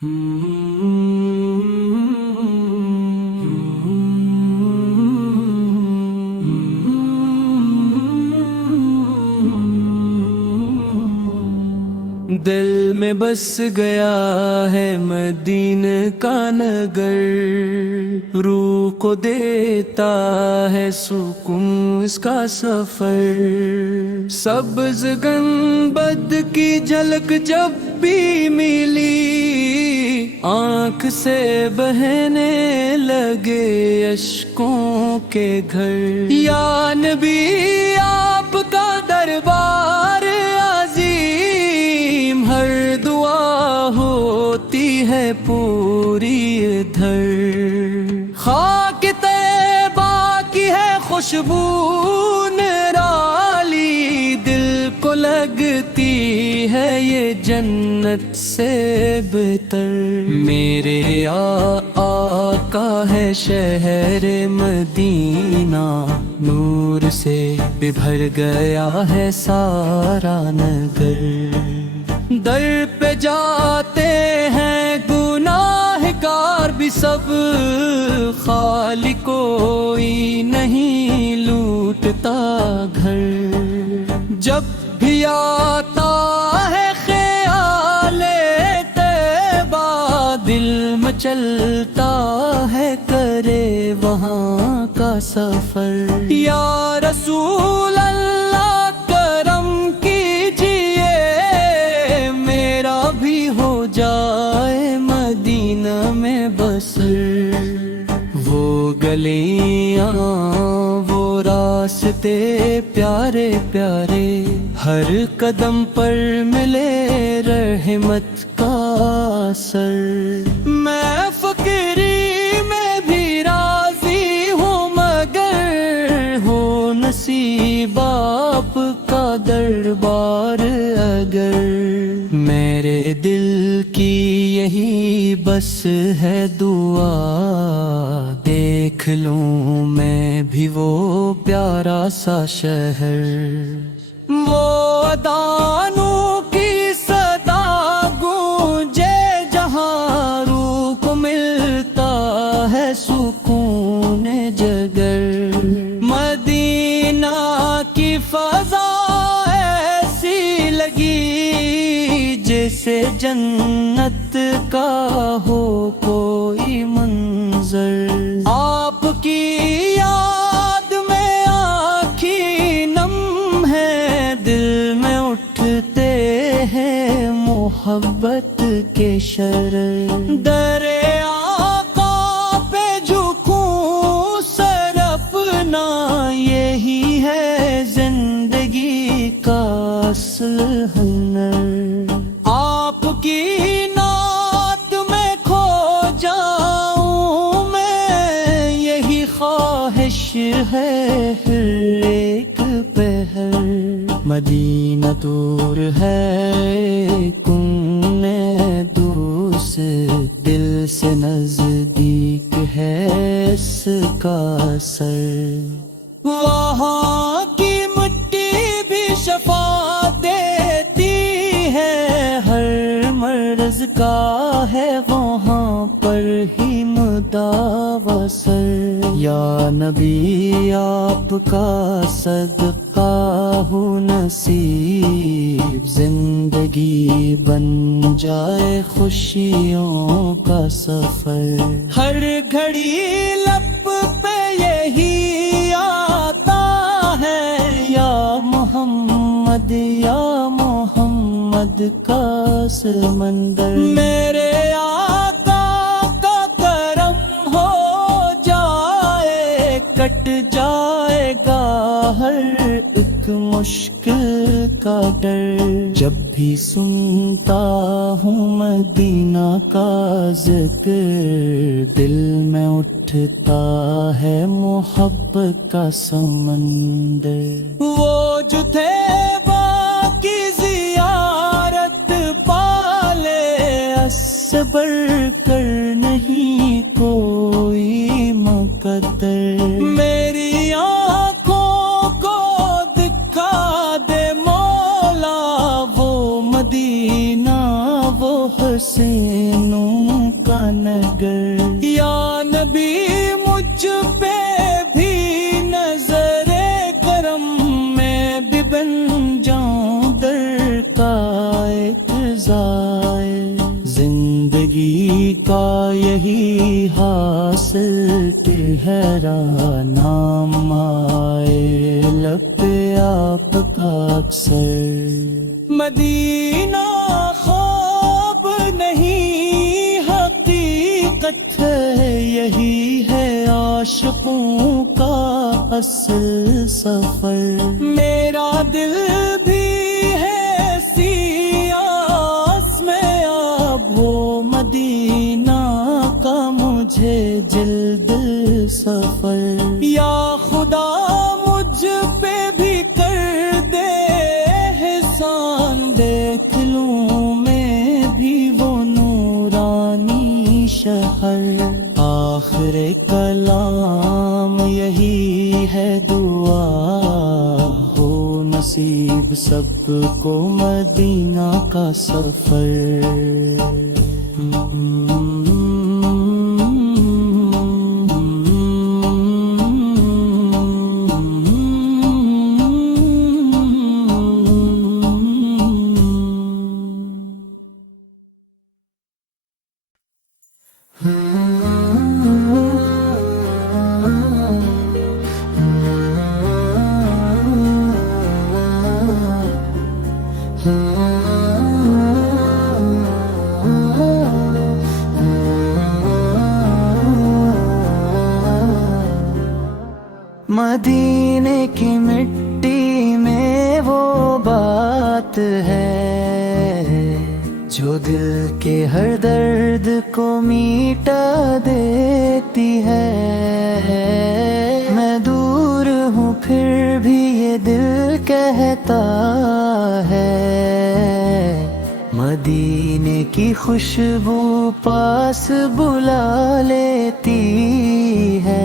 دل میں بس گیا ہے مدینہ کا نگر، روح کو دیتا ہے سکون اس کا سفر۔ سبز گنبد کی جھلک جب بھی ملی، آنکھ سے بہنے لگے اشکوں کے گھر۔ یا نبی آپ کا دربار عظیم، ہر دعا ہوتی ہے پوری ادھر۔ خاک طیبہ کی ہے خوشبو نرالی، دل کو لگتی ہے یہ جنت سے بہتر۔ میرے آقا ہے شہر مدینہ، نور سے بھی بھر گیا ہے سارا نگر۔ در پہ جاتے ہیں گناہگار بھی سب، خالی کوئی نہیں لوٹتا گھر۔ جب بھی آتا ہے خیال طیبہ، دل میں چلتا ہے کرے وہاں کا سفر۔ یا رسول اللہ کرم کیجئے، میرا بھی ہو جائے مدینہ میں بسر۔ وہ گلیاں وہ راستے پیارے پیارے، ہر قدم پر ملے رحمت کا اثر۔ میں فقیری میں بھی راضی ہوں، مگر ہو نصیب آپ کا دربار اگر۔ میرے دل کی یہی بس ہے دعا، دیکھ لوں میں بھی وہ پیارا سا شہر۔ وہ اذانوں کی صدا گونجے جہاں، روح کو ملتا ہے سکون جگر۔ مدینہ کی فضا ایسی لگی جیسے جنت کا ہو کوئی منظر۔ آپ کی یاد میں آنکھیں نم ہے، دل میں اٹھتے ہیں محبت کے شرر۔ در آقا پہ جھکوں سر اپنا، یہی ہے زندگی کا اصل ہنر۔ آپ کی نعت میں کھو جاؤں میں، یہی خواہش ہے ہر ایک پہر۔ مدینہ دور ہے کن دوس، دل سے نزدیک ہے اس کا سر۔ وہاں کی مٹی بھی شفا دیتی ہے، ہر مرض کا ہے وہاں پر ہی مداوا سر۔ یا نبی آپ کا صدقہ ہو نصیب، زندگی بن جائے خوشیوں کا سفر۔ ہر گھڑی لب پہ یہی آتا ہے، یا محمد یا محمد کا سمندر۔ میرے آقا کا کرم ہو جائے، کٹ جائے گا ہر ایک مشکل کا ڈر۔ جب بھی سنتا ہوں مدینہ کا ذکر، دل میں اٹھتا ہے محبت کا سمندر۔ وہ جو تھے باقی زیارت پالے، صبر کر نہیں کوئی مقدر۔ میری آنکھوں کو دکھا دے مولا وہ مدینہ، وہ حسینوں زندگی کا یہی حاصل ٹھہرا نام آئے لب پہ آپ کا اکثر مدینہ خواب نہیں حقیقت ہے یہی ہے عاشقوں کا اصل سفر میرا دل بھی ہے سیاس میں اب ہو مدینہ کا مجھے جلد سفر یا خدا مجھ پہ بھی کر دے احسان دیکھ لوں میں بھی وہ نورانی شہر آخر کلام یہی ہے دعا ہو نصیب سب کو مدینہ کا سفر مدینے کی مٹی میں وہ بات ہے جو دل کے ہر درد کو میٹا دیتی ہے میں دور ہوں پھر بھی یہ دل کہتا ہے مدینے کی خوشبو پاس بلا لیتی ہے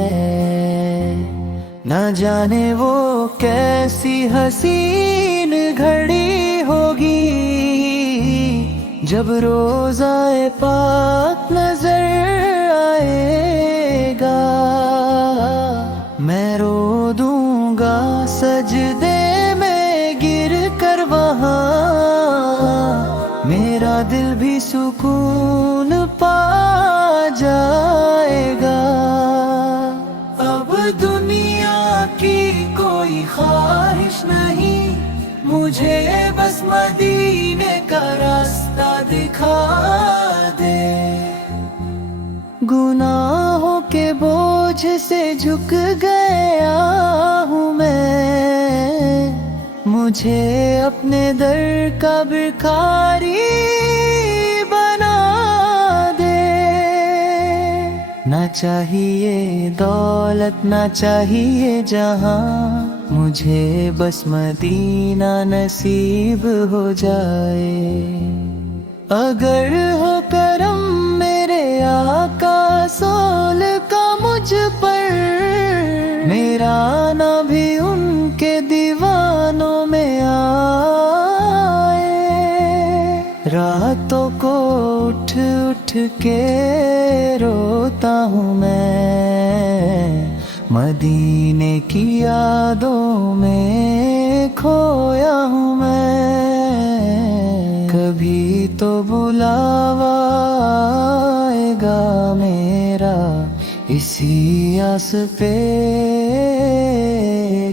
نہ جانے وہ کیسی حسین گھڑی ہوگی جب روضہ پاک نظر آئے گا میں رو دوں گا سجدے میں گر کر وہاں میرا دل بھی سکون پا جائے گا اب دنیا کی کوئی خواہش نہیں مجھے بس مدینے کا راستہ دکھا دے گناہوں کے بوجھ سے جھک گیا ہوں میں مجھے اپنے در کا بھکاری بنا دے نہ چاہیے دولت نہ چاہیے جہاں مجھے بس مدینہ نصیب ہو جائے اگر ہو کرم میرے آقا سول کا مجھ پر میرا آنا بھی ان کے دیوانوں میں آئے راتوں کو اٹھ اٹھ کے روتا ہوں میں مدینے کی یادوں میں کھویا ہوں میں کبھی تو بلاوا آئے گا میرا اسی آس پہ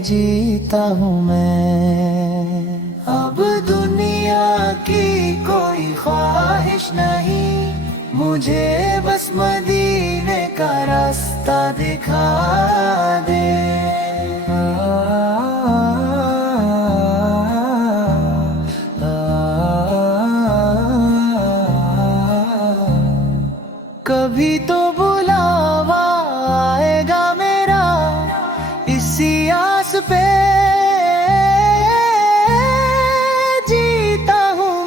جیتا ہوں میں اب دنیا کی کوئی خواہش نہیں مجھے بس مدینے کا راستہ دکھا دے کبھی تو بلاوا آئے گا میرا اسی آس پہ جیتا ہوں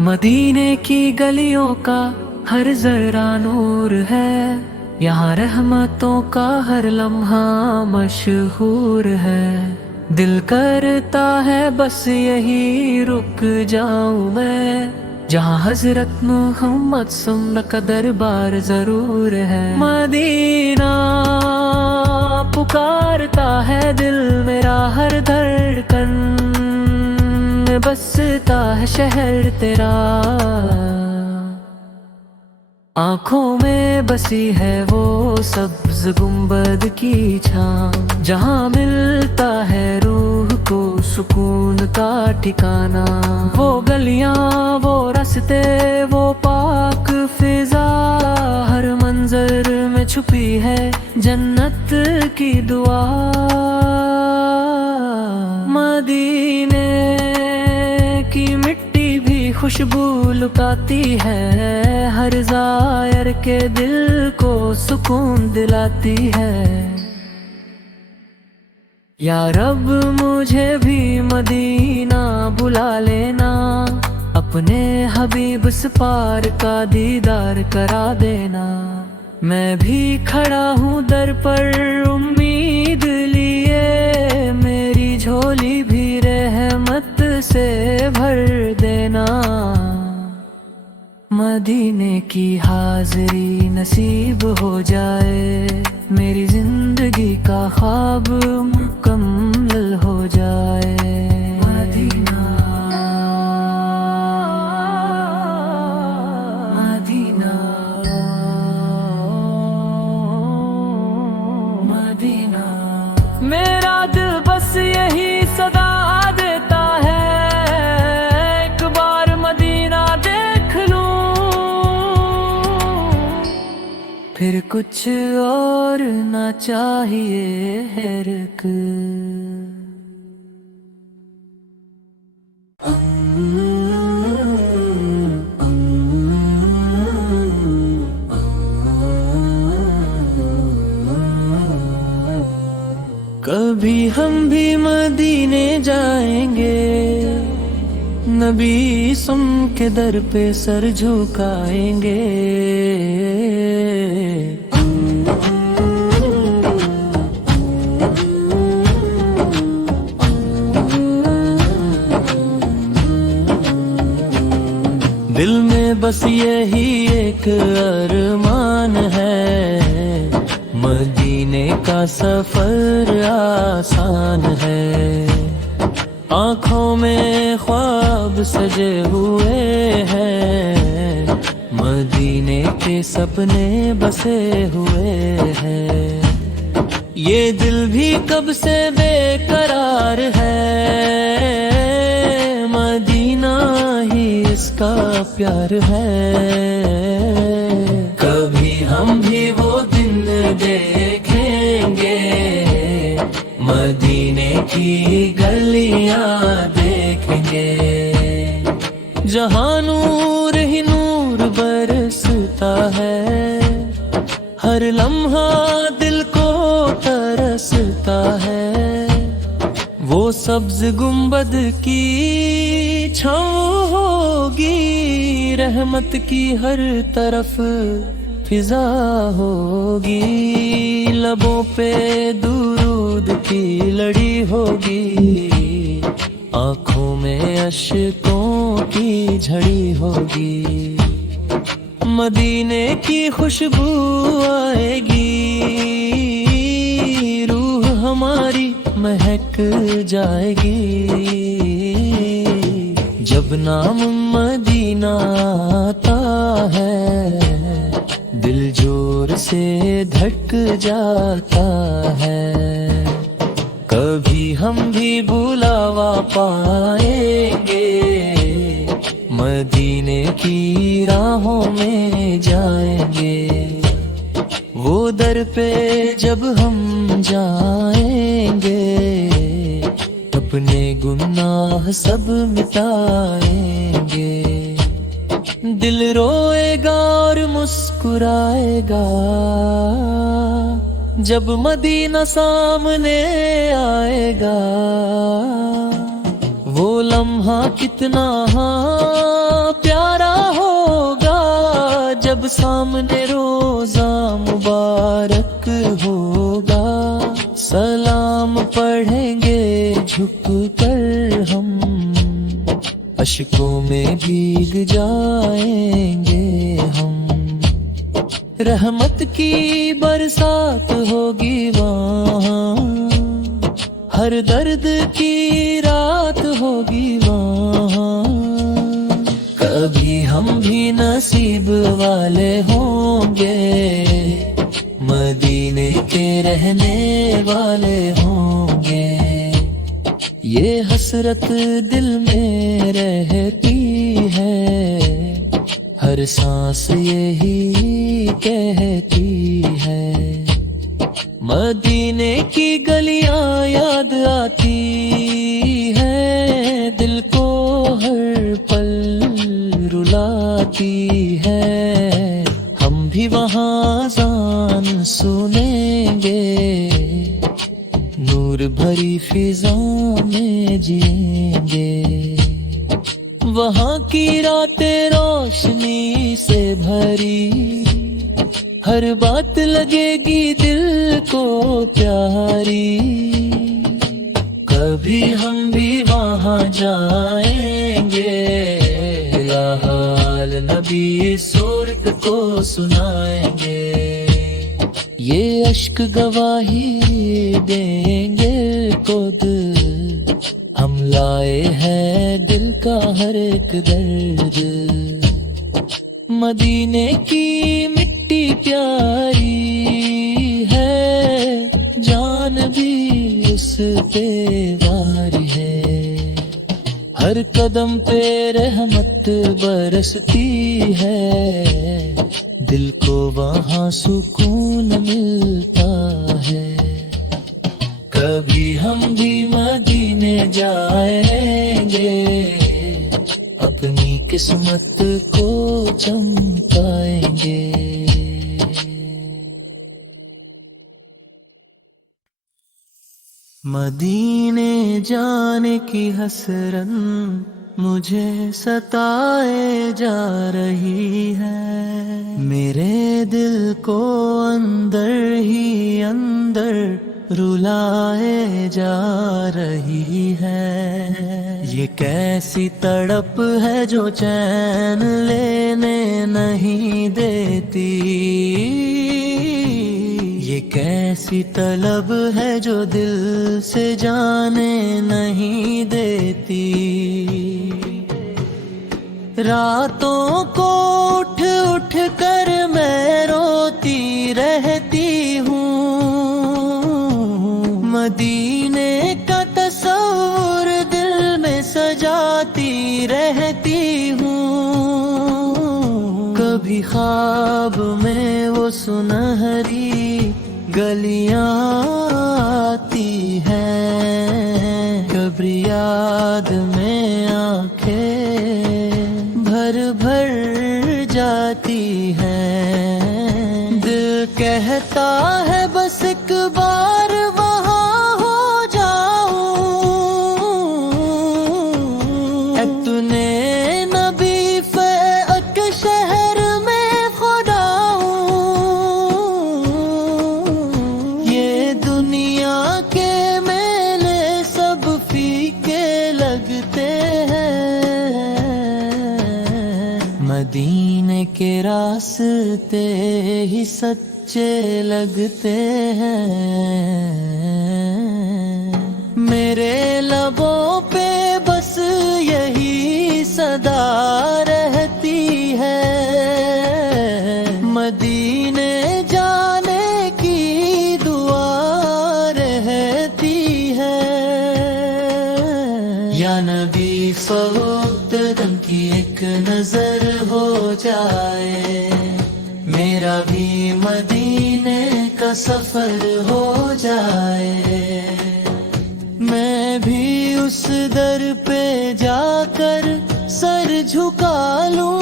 مدینے کی گلیوں کا ہر ذرہ نور ہے یہاں رحمتوں کا ہر لمحہ مشہور ہے دل کرتا ہے بس یہی رک جاؤں میں جہاں حضرت محمد سمر کا دربار ضرور ہے۔ مدینہ پکارتا ہے دل میرا، ہر دھڑکن میں بستا ہے شہر تیرا۔ آنکھوں میں بسی ہے وہ سبز گنبد کی چھاں، جہاں ملتا ہے روح کو سکون کا ٹھکانہ۔ وہ گلیاں، وہ راستے، وہ پاک فضا، ہر منظر میں چھپی ہے جنت کی دعا۔ مدینے کی مٹی بھی خوشبو لٹاتی ہے، ہر زائر کے دل کو سکون دلاتی ہے۔ یا رب مجھے بھی مدینہ بلا لینا، اپنے حبیب سپار کا دیدار کرا دینا۔ میں بھی کھڑا ہوں در پر امید لیے، میری جھولی بھی رحمت سے بھر دینا۔ مدینے کی حاضری نصیب ہو جائے، میری زندگی کا خواب مکمل ہو جائے۔ مدینہ مدینہ مدینہ، میرا دل بس یہی صدا دیتا ہے، ایک بار مدینہ دیکھ لوں، پھر کچھ اور نہ چاہیے ہے رک۔ کبھی ہم بھی مدینے جائیں گے، نبی سم کے در پہ سر جھکائیں گے۔ دل میں بس یہی ایک ارمان ہے، مدینے کا سفر آسان ہے۔ آنکھوں میں خواب سجے ہوئے ہیں، مدینے کے سپنے بسے ہوئے ہیں۔ یہ دل بھی کب سے بے قرار ہے، مدینہ ہی اس کا پیار ہے۔ کبھی ہم بھی وہ دن دیکھیں گے، مدینے کی گلیاں دیکھیں گے، جہاں نور ہی نور برستا ہے، ہر لمحہ دل کو ترستا ہے۔ وہ سبز گنبد کی چھاؤں ہوگی، رحمت کی ہر طرف فضا ہوگی، لبوں پہ درود کی لڑی ہوگی، آنکھوں میں اشکوں کی جھڑی ہوگی۔ مدینے کی خوشبو آئے گی، روح ہماری مہک جائے گی، جب نام مدینہ آتا ہے، دل زور سے دھڑک جاتا ہے۔ کبھی ہم بھی بلاوا پائیں گے، مدینے کی راہوں میں جائیں گے، وہ در پہ جب ہم جائیں گے، اپنے گناہ سب مٹائیں گے۔ دل روئے گا اور مسکرائے گا، جب مدینہ سامنے آئے گا۔ وہ لمحہ کتنا پیارا ہوگا، جب سامنے روزہ مبارک ہوگا۔ سلام پڑھیں گے جھک کر ہم، اشکوں میں بھیگ جائیں گے ہم، رحمت کی برسات ہوگی وہاں، ہر درد کی رات ہوگی وہاں، کبھی ہم بھی نصیب والے ہوں گے، مدینے کے رہنے والے ہوں گے، یہ حسرت دل میں رہتی ہے، ہر سانس یہی کہتی ہے، مدینے کی گلیاں یاد آتی ہے، دل کو ہر پل رلاتی ہے، ہم بھی وہاں اذان سنیں گے، نور بھری فضا میں جئیں گے، وہاں کی راتیں روشنی سے بھری، ہر بات لگے گی دل کو پیاری، کبھی ہم بھی وہاں جائیں گے، حال نبی صورت کو سنائیں گے، یہ اشک گواہی دیں گے خود، ہم لائے ہیں دل کا ہر ایک درد، مدینے کی مٹی پیاری ہے، جان بھی اس پہ واری ہے، ہر قدم پہ رحمت برستی ہے، دل کو وہاں سکون ملتا ہے، کبھی ہم بھی مدینے جائیں گے، اپنی قسمت کو چمکائیں گے۔ مدینے جانے کی حسرت مجھے ستائے جا رہی ہے، میرے دل کو اندر ہی اندر رلائے جا رہی ہے، یہ کیسی تڑپ ہے جو چین لینے نہیں دیتی، یہ کیسی طلب ہے جو دل سے جانے نہیں دیتی، راتوں کو اٹھ اٹھ کر میں روتی رہتی ہوں، مدینے کا تصور دل میں سجاتی رہتی ہوں، کبھی خواب میں وہ سنہری گلیاں آتی ہیں، کبھی یاد میں آنکھیں بھر بھر جاتی ہیں، دل کہتا ہے بس ایک بار وہاں ہو جاؤں، اتنے نبی فیق شہر میں خدا ہوں، یہ دنیا کے میلے سب فیکے لگتے ہیں، مدینے کے راستے ہی سچے لگتے ہیں، میرے لبوں پہ بس یہی صدا رہتی ہے، مدینے جانے کی دعا رہتی ہے، یا نبی فوقت دم کی ایک نظر ہو جائے، میرا بھی مدینے کا سفر ہو جائے، میں بھی اس در پہ جا کر سر جھکا لوں،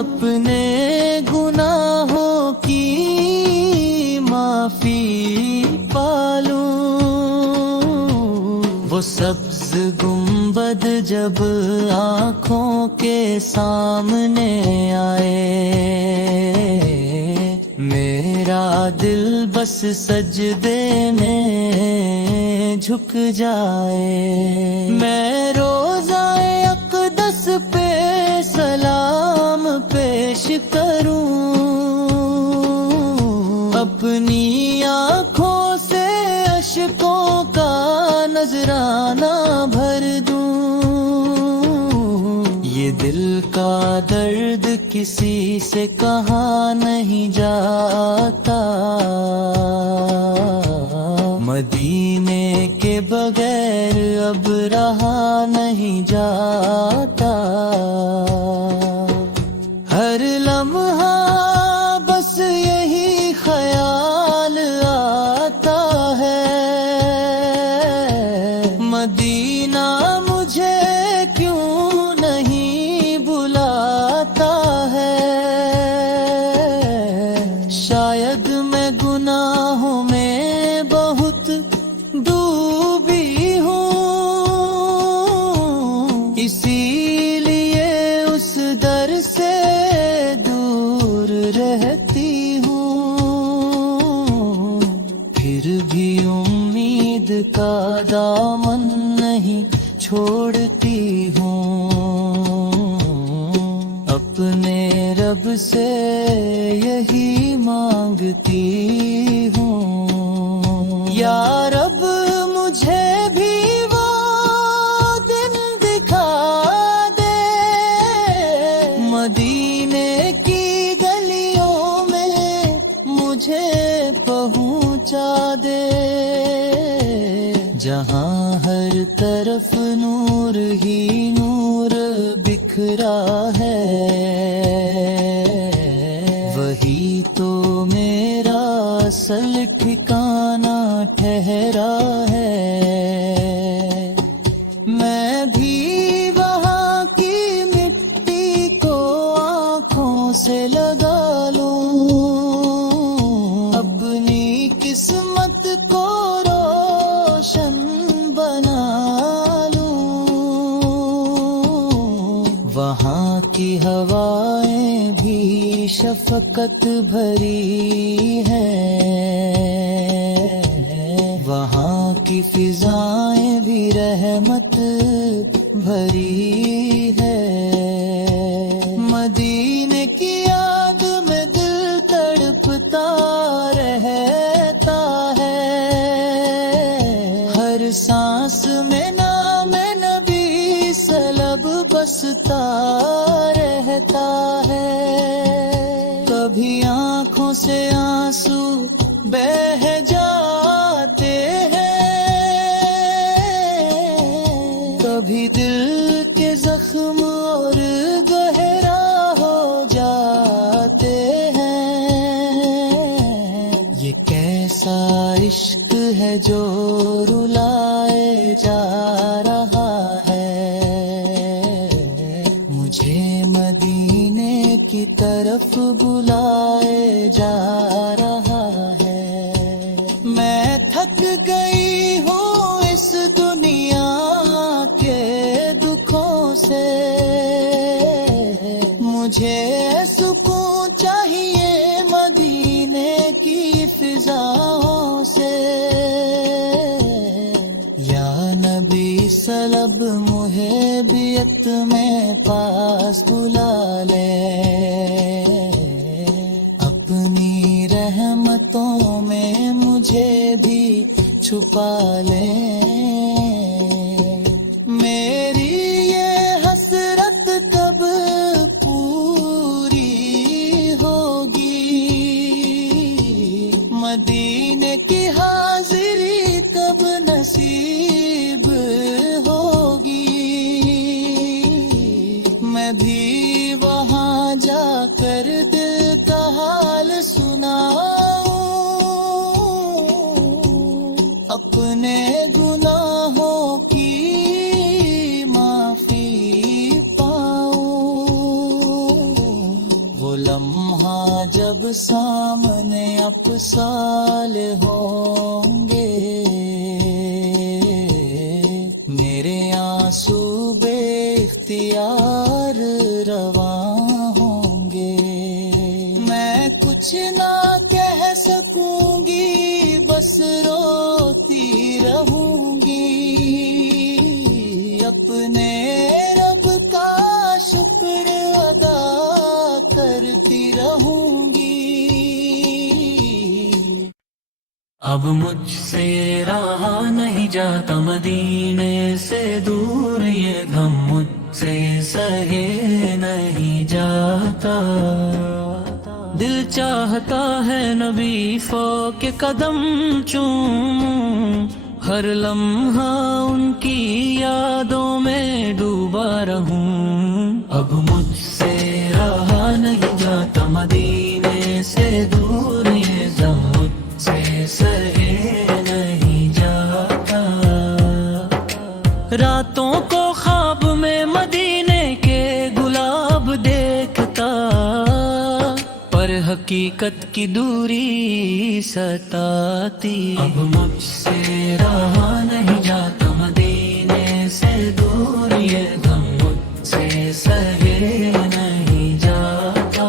اپنے گناہوں کی معافی پالوں، وہ سبز گنبد جب آنکھوں کے سامنے آئے، میرا دل بس سجدے میں جھک جائے، میں روزائے اقدس پہ سلام پیش کروں، اپنی آنکھوں سے اشکوں کا نذرانہ بھر دوں، یہ دل کا درد کسی سے کہا نہیں جاتا، مدینے کے بغیر اب رہا نہیں جاتا، ہر لمحہ بس یہی خیال آتا ہے، مدینہ مجھے کیوں نہیں بلاتا ہے، شاید میں گناہوں میں بہت ڈوبی ہوں، اسی لیے اس در سے دور رہتی ہوں، پھر بھی امید کا دامن نہیں چھوڑتی ہوں، اپنے رب سے یہی مانگتی ہوں، یا رب مجھے بھی وہ دن دکھا دے، مدینے کی گلیوں میں مجھے پہنچا دے، جہاں ہر طرف نور ہی نور بکھرا ہے، وہی تو میرا اصل ٹھکانہ ٹھہرا ہے، میں بھی وہاں کی مٹی کو آنکھوں سے لگا لوں، اپنی قسمت کو روشن بنا لوں، وہاں کی ہوائیں بھی شفقت بھری ہیں، وہاں کی فضائیں بھی رحمت بھری ہے، مدینے کی یاد میں دل تڑپتا رہتا ہے، ہر سانس میں نام نبی سلب بستا رہتا ہے، کبھی آنکھوں سے آنسو بہہ جاتے ہیں، کبھی دل کے زخم اور گہرا ہو جاتے ہیں، یہ کیسا عشق ہے جو رلائے جا رہا ہے، مجھے مدینے کی طرف بلائے جا رہا ہے، میں تھک گئی ہوں اس دنیا کے دکھوں سے، مجھے سکون چاہیے مدینے کی فضاؤں سے، یا نبی سلب محبیت میں پاس بلا لے، اپنی رحمتوں میں مجھے بھی چھپا لے، میری یہ حسرت کب پوری ہوگی، مدینے کی حاضری کب نصیب ہوگی، میں بھی وہاں جا کر دل کا حال سناؤں، اپنے گناہوں کی معافی پاؤں، وہ لمحہ جب سامنے افسال ہوں گے، میرے آنسو بے اختیار رواں ہوں گے، میں کچھ نہ کہہ سکوں گی بس روتی رہوں گی، اب مجھ سے رہا نہیں جاتا مدینے سے دور، یہ غم مجھ سے سہے نہیں جاتا۔ دل چاہتا ہے نبی فوق کے قدم چوموں، ہر لمحہ ان کی یادوں میں ڈوبا رہوں۔ اب مجھ سے رہا نہیں جاتا مدینے سے دور، یہ غم مجھ سے سہے نہیں جاتا۔ راتوں کو خواب میں مدینے کے گلاب دیکھتا، پر حقیقت کی دوری ستاتی۔ اب مجھ سے رہا نہیں جاتا مدینے سے دور، یہ غم مجھ سے سہے نہیں جاتا۔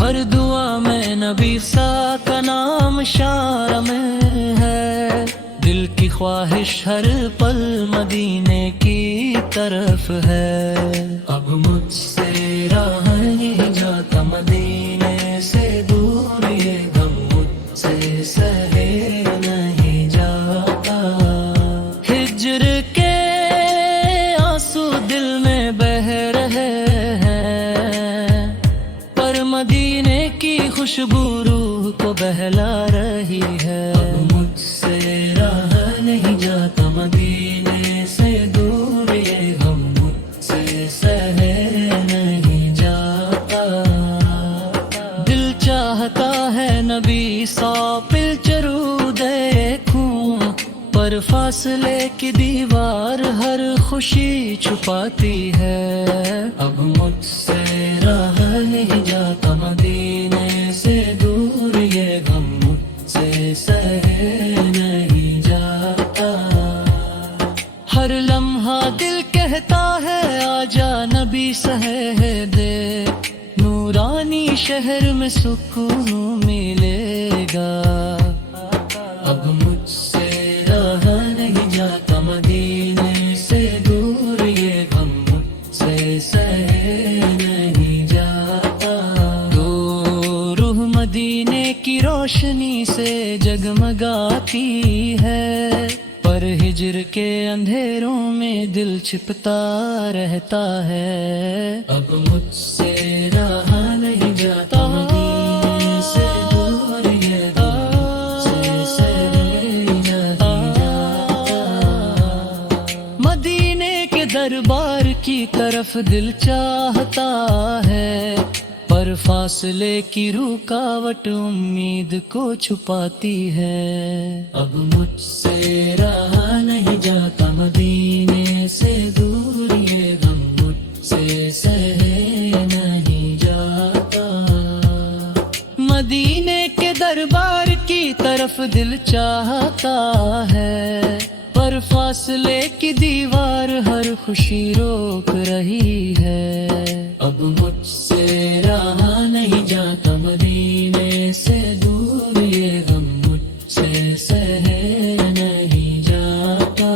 ہر دعا میں نبی سا کا نام شار میں ہے، دل کی خواہش ہر پل مدینے کی طرف ہے۔ اب مجھ سے رہا نہیں جاتا مدینے سے دور، یہ غم مجھ سے سہے نہیں جاتا۔ ہجر کے آنسو دل میں بہہ رہے ہیں، پر مدینے کی خوشبو روح کو بہلا رہی ہے۔ اب مجھ سے رہا نہیں جاتا مدینے سے دور، یہ غم مجھ سے سہے نہیں جاتا۔ دل چاہتا ہے نبی سا پلچرو دیکھوں، پر فاصلے کی دیوار ہر خوشی چھپاتی ہے۔ اب مجھ سے رہا نہیں جاتا مدینے سے دور، یہ غم مجھ سے سہے نہیں جاتا۔ ہر لمحہ دل کہتا ہے آجا نبی سہے دے، نورانی شہر میں سکون ملے گا۔ اب مجھ سے رہا نہیں جاتا مدینے سے دور، یہ غم مجھ سے سہے نہیں جاتا۔ تو روح مدینے کی روشنی سے جگمگاتی ہے، پر ہجر کے اندھیروں میں دل چھپتا رہتا ہے۔ اب مجھ سے رہا نہیں جاتا مدینے سے دور، یہ غم مجھ سے سہے نہیں جاتا۔ مدینے کے دربار کی طرف دل چاہتا ہے، پر فاصلے کی رکاوٹ امید کو چھپاتی ہے۔ اب مجھ سے رہا نہیں جاتا مدینے سے دور، یہ غم مجھ سے سہے نہیں جاتا۔ مدینے کے دربار کی طرف دل چاہتا ہے، پر فاصلے کی دیوار ہر خوشی روک رہی ہے۔ اب مجھ سے رہا نہیں جاتا مدینے سے دور، یہ غم مجھ سے سہے نہیں جاتا۔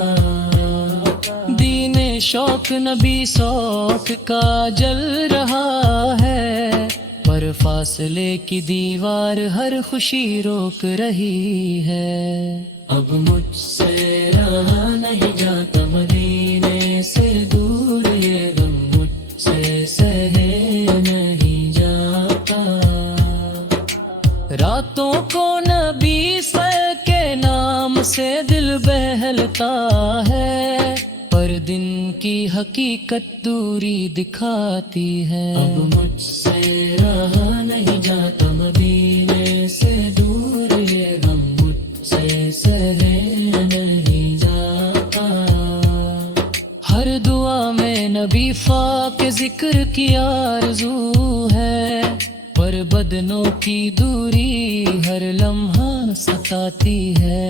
دین شوق نبی سوق کا جل رہا ہے، پر فاصلے کی دیوار ہر خوشی روک رہی ہے۔ اب مجھ سے رہا نہیں جاتا مدینے سے دور، یہ غم مجھ سے سہے نہیں جاتا۔ راتوں کو نبی سر کے نام سے دل بہلتا ہے، پر دن کی حقیقت دوری دکھاتی ہے۔ اب مجھ سے رہا نہیں جاتا مدینے سے دور، یہ غم مجھ سے سہے نہیں جاتا۔ ہر دعا میں نبی پاک ذکر کی آرزو ہے، پر بدنوں کی دوری ہر لمحہ ستاتی ہے۔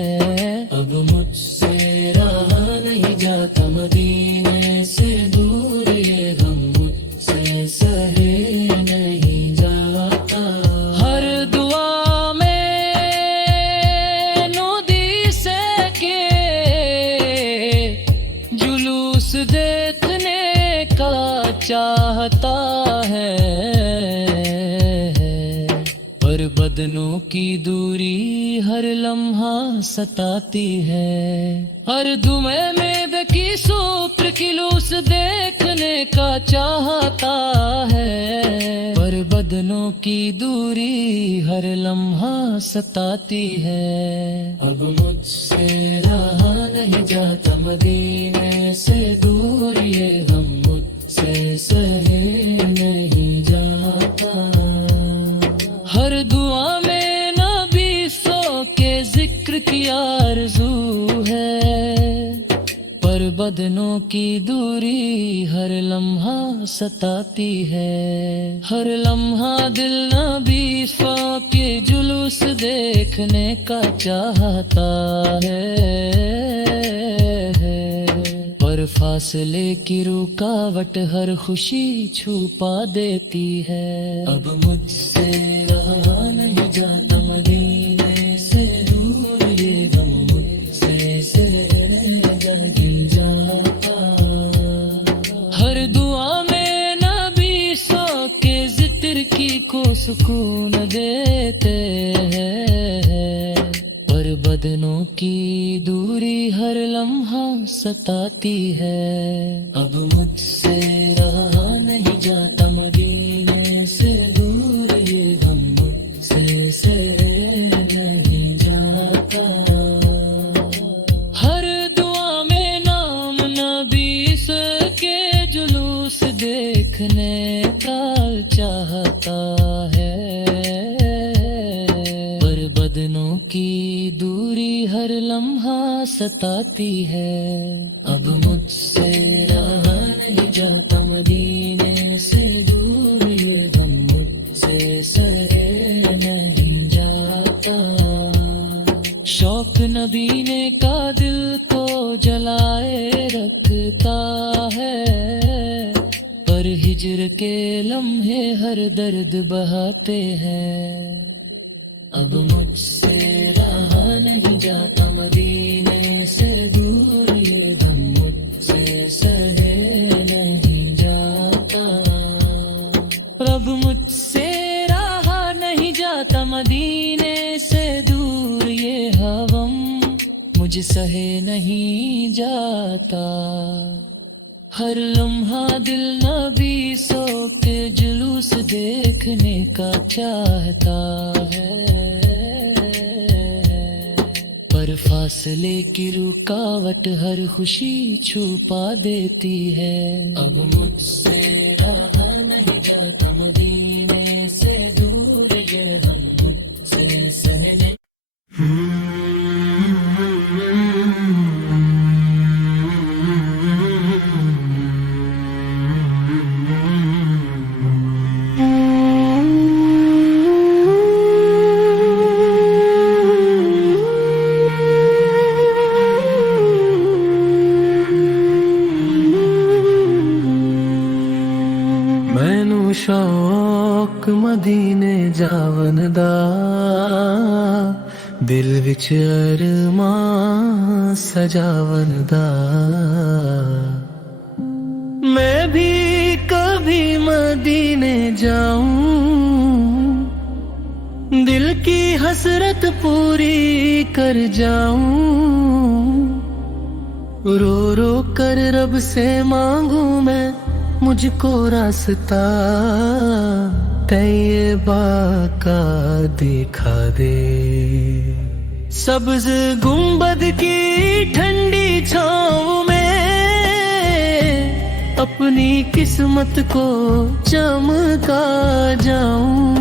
اب مجھ سے رہا نہیں جاتا مدینے سے دور، یہ غم مجھ سے سہے نہیں جاتا۔ ہر دعا میں نودی سے کے جلوس دیکھنے کا چاہتا ہے، پر بدنوں کی دوری ہر لمحہ ستاتی ہے، ہر دمے میں بکی سوپر کلوس دیکھنے کا چاہتا ہے، پر بدنوں کی دوری ہر لمحہ ستاتی ہے۔ اب مجھ سے رہا نہیں جاتا مدینے سے دور، یہ غم مجھ سے سہے نہیں جاتا، ہر دعا میں نبی سو کے ذکر کی آرزو ہے، پر بدنوں کی دوری ہر لمحہ ستاتی ہے، ہر لمحہ دل نبی سو کے جلوس دیکھنے کا چاہتا ہے، پر فاصلے کی رکاوٹ ہر خوشی چھپا دیتی ہے۔ اب مجھ سے رہا نہیں جاتا مدینے سے دور، یہ غم مجھ سے گر جاتا، ہر دعا میں نبی سو کے ذکر کی کو سکون دیتے ہیں، پر بدنوں کی دوری ہر لمحہ ستاتی ہے۔ اب مجھ سے رہا نہیں جاتا مدینے سے دور، یہ غم مجھ سے سہے نہیں جاتا، ہر دعا میں نام نبی کے جلوس دیکھنے کا چاہتا ہے، پر بدنوں کی دوری ہر لمحہ ستاتی ہے۔ اب مجھ سے رہا نہیں جاتا مدینے سے دور، یہ غم مجھ سے سہے نہیں جاتا، شوق نبی نے کا دل کو جلائے رکھتا ہے، پر ہجر کے لمحے ہر درد بہاتے ہیں۔ اب مجھ سے رہا نہیں جاتا مدینے سے دور، یہ غم مجھ سے سہے نہیں جاتا، اب مجھ سے رہا نہیں جاتا مدینے سے دور، یہ غم مجھ سہے نہیں جاتا، ہر لمحہ دل نبی سو کے جلوس دیکھنے کا چاہتا ہے، پر فاصلے کی رکاوٹ ہر خوشی چھپا دیتی ہے۔ اب مجھ سے رہا نہیں جاتا مدینے سے دور، یہ غم مجھ سے سہے شوق مدینے جاون دا، دل وچ ارمان سجاون دا، میں بھی کبھی مدینے جاؤں، دل کی حسرت پوری کر جاؤں، رو رو کر رب سے مانگوں میں مجھ کو راستہ، طیبہ کا دکھا دے، سبز گنبد کی ٹھنڈی چھاؤں میں اپنی قسمت کو چمکا جاؤں،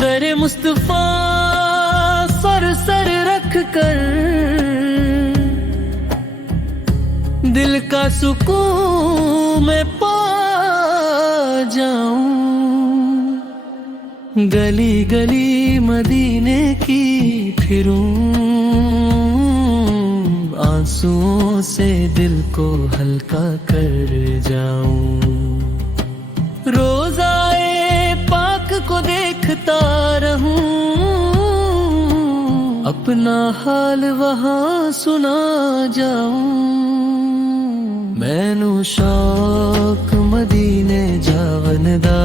در مصطفیٰ سر رکھ کر دل کا سکون میں پا جاؤں، گلی گلی مدینے کی پھروں، آنسوؤں سے دل کو ہلکا کر جاؤں، روزائے پاک کو دیکھتا رہوں، اپنا حال وہاں سنا جاؤں، مینوں شوق مدینے جاون دا،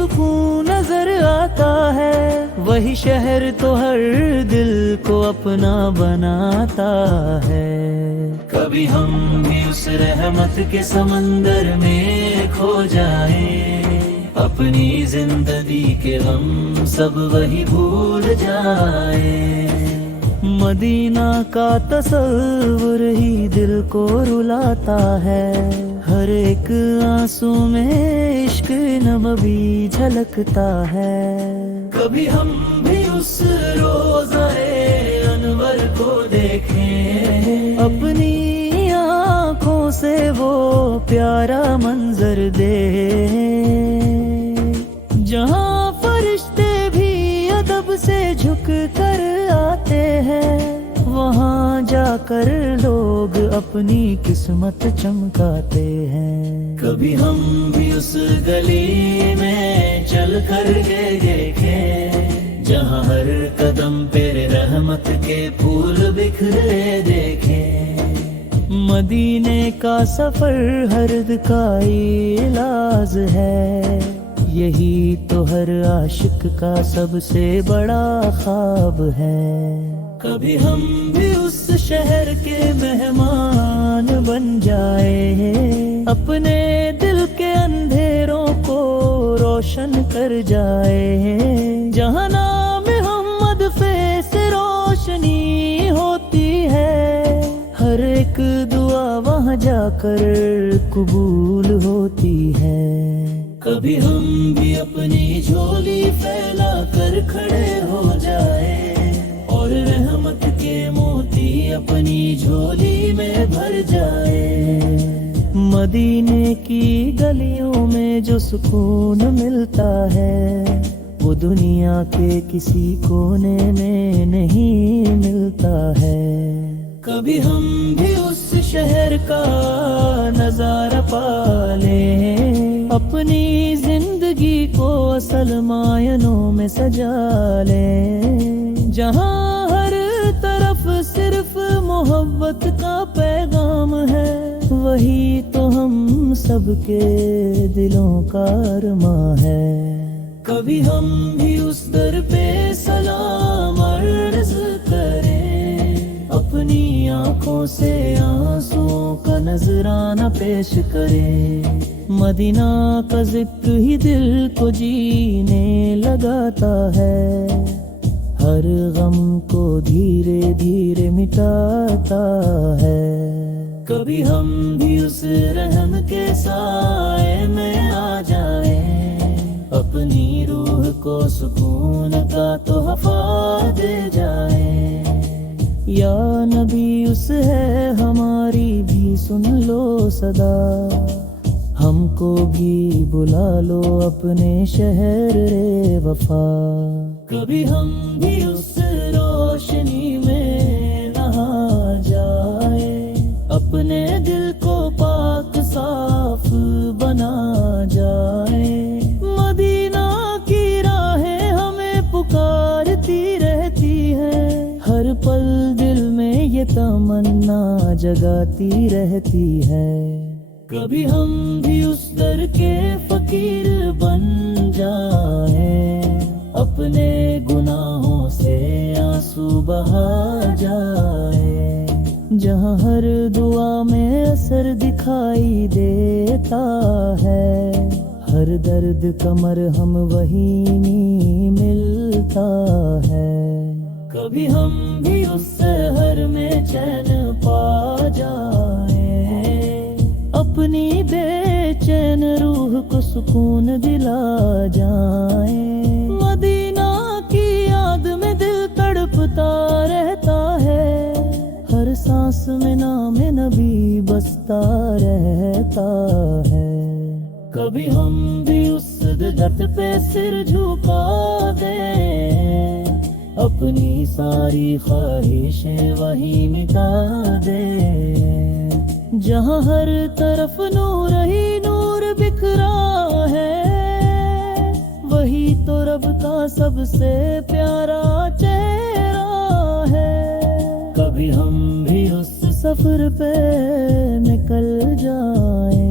سکون نظر آتا ہے، وہی شہر تو ہر دل کو اپنا بناتا ہے۔ کبھی ہم بھی اس رحمت کے سمندر میں کھو جائیں، اپنی زندگی کے غم سب وہی بھول جائیں۔ مدینہ کا تصور ہی دل کو رلاتا ہے، ہر ایک آنسو میں عشق نبوی جھلکتا ہے۔ کبھی ہم بھی اس روضۂ انور کو دیکھیں، اپنی آنکھوں سے وہ پیارا منظر دیکھیں، جہاں فرشتے بھی ادب سے جھک کر آتے ہیں، وہاں جا کر لوگ اپنی قسمت چمکاتے ہیں۔ کبھی ہم بھی اس گلی میں چل کر کے دیکھیں، جہاں ہر قدم پہ رحمت کے پھول بکھرے دیکھیں۔ مدینے کا سفر ہرد کا علاج ہے، یہی تو ہر عاشق کا سب سے بڑا خواب ہے۔ کبھی ہم بھی اس شہر کے مہمان بن جائے، اپنے دل کے اندھیروں کو روشن کر جائے، جہاں نام محمد سے روشنی ہوتی ہے، ہر ایک دعا وہاں جا کر قبول ہوتی ہے۔ کبھی ہم بھی اپنی جھولی پھیلا کر کھڑے ہو جائے، اور رحمت کے موتی اپنی جھولی میں بھر جائے۔ مدینے کی گلیوں میں جو سکون ملتا ہے، وہ دنیا کے کسی کونے میں نہیں ملتا ہے۔ کبھی ہم بھی اس شہر کا نظارہ پا لیں، اپنی زندگی کو اصل معنوں میں سجا لیں، جہاں ہر طرف صرف محبت کا پیغام ہے، وہی تو ہم سب کے دلوں کا ارماں ہے۔ کبھی ہم بھی اس در پہ سلام عرض کریں، اپنی آنکھوں سے آنسوں کا نذرانہ پیش کریں، مدینہ کا ذکر ہی دل کو جینے لگاتا ہے، ہر غم کو دھیرے دھیرے مٹاتا ہے۔ کبھی ہم بھی اس رحم کے سائے میں آ جائیں، اپنی روح کو سکون کا تحفہ دے جائیں۔ یا نبی اس ہے ہماری بھی سن لو صدا، ہم کو بھی بلا لو اپنے شہر وفا۔ کبھی ہم بھی اس روشنی میں نہا جائیں، اپنے دل کو پاک صاف بنا جائیں، مدینہ کی راہیں ہمیں پکارتی رہتی ہیں، ہر پل دل میں یہ تمنا جگاتی رہتی ہے۔ کبھی ہم بھی اس در کے فقیر بن جائیں، اپنے گناہوں سے آنسو بہا جائیں، جہاں ہر دعا میں اثر دکھائی دیتا ہے، ہر درد کا مرہم وہیں ملتا ہے۔ کبھی ہم بھی اس شہر میں چین پا جائیں، اپنی بے چین روح کو سکون دلا جائیں، مدینہ کی یاد میں دل تڑپتا رہتا ہے، ہر سانس میں نام نبی بستا رہتا ہے۔ کبھی ہم بھی اس درد پہ سر جھکا دیں، اپنی ساری خواہشیں وہی مٹا دیں، جہاں ہر طرف نور ہی نور بکھرا ہے، وہی تو رب کا سب سے پیارا چہرہ ہے۔ کبھی ہم بھی اس سفر پہ نکل جائیں،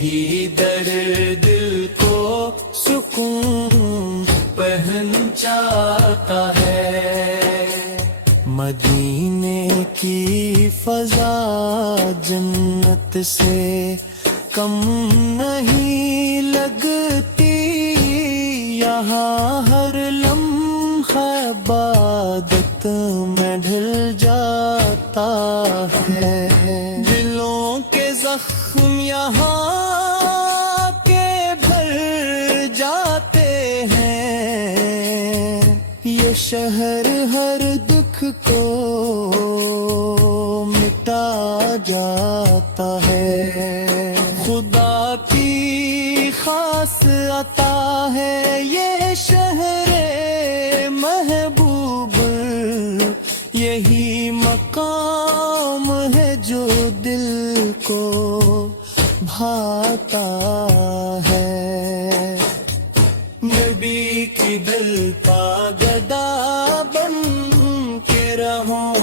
یہی درد دل کو سکون پہنچاتا ہے۔ مدینے کی فضا جنت سے کم نہیں لگتی، یہاں ہر لمحہ عبادت میں ڈھل جاتا ہے۔ دلوں کے زخم یہاں کے بھر جاتے ہیں، یہ شہر ہر دکھ کو مٹا جاتا ہے۔ خدا کی خاص عطا ہے یہ شہر محبوب، یہی مقام ہے جو دل کو بھاتا ہے۔ نبی کی دل کا گدا بن کے رہوں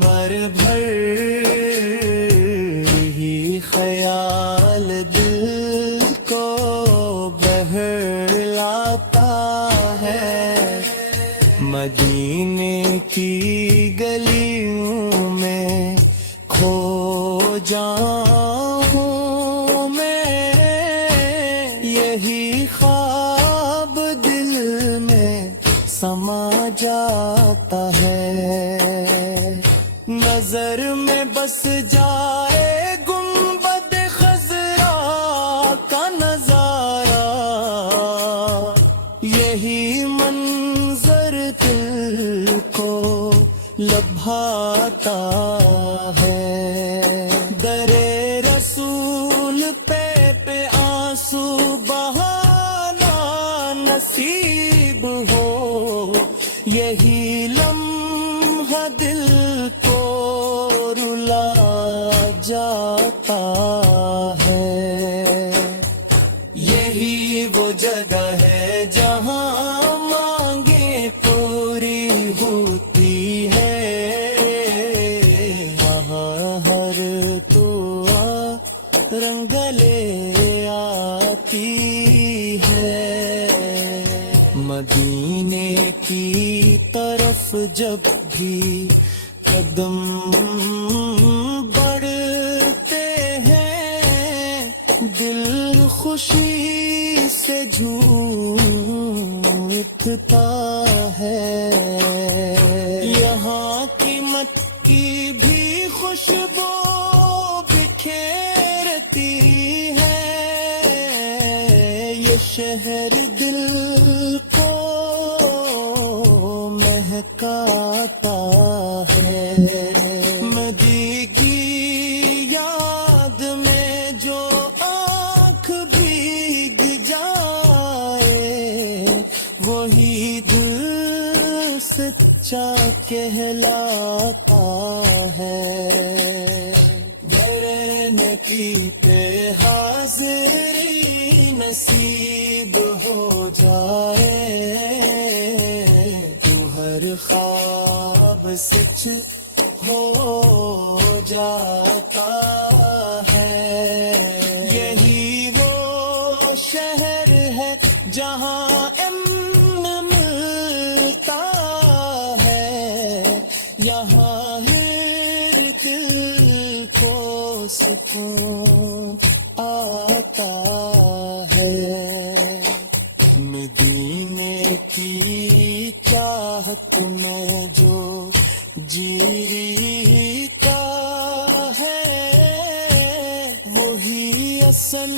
بر بھر، ہی خیال دل کو بہلاتا ہے۔ مدینے کی گلیوں میں کھو جاؤں میں، یہی خواب دل میں سما جاتا ہے۔ نظر میں بس جائے گنبد خضرا کا نظارہ، یہی منظر دل کو لبھاتا ہے۔ در رسول پہ آنسو بہانا نصیب ہو، یہی لمحہ دل کو رلا جاتا ہے۔ یہی وہ جگہ ہے جہاں مانگیں پوری ہوتی ہے، وہاں ہر دعا رنگ لے آتی ہے۔ مدینے کی طرف جب بھی قدم بڑھتے ہیں، دل خوشی سے جھوم اٹھتا ہے۔ یہاں کی مکی بھی خوشبو بکھیرتی ہے، یہ شہر دل کو مہکاتا ہے۔ مدی کی یاد میں جو آنکھ بھیگ جائے، وہی دل سچا کہلاتا ہے۔ کی پہ حاضری نصیب ہو جائے، تو ہر خواب سچ ہو جاتا ہے۔ یہی وہ شہر ہے جہاں امن ملتا ہے، یہاں ہر دل کو سکون آتا ہے۔ مدینے کی چاہت میں جو جیتا ہے، وہی اصل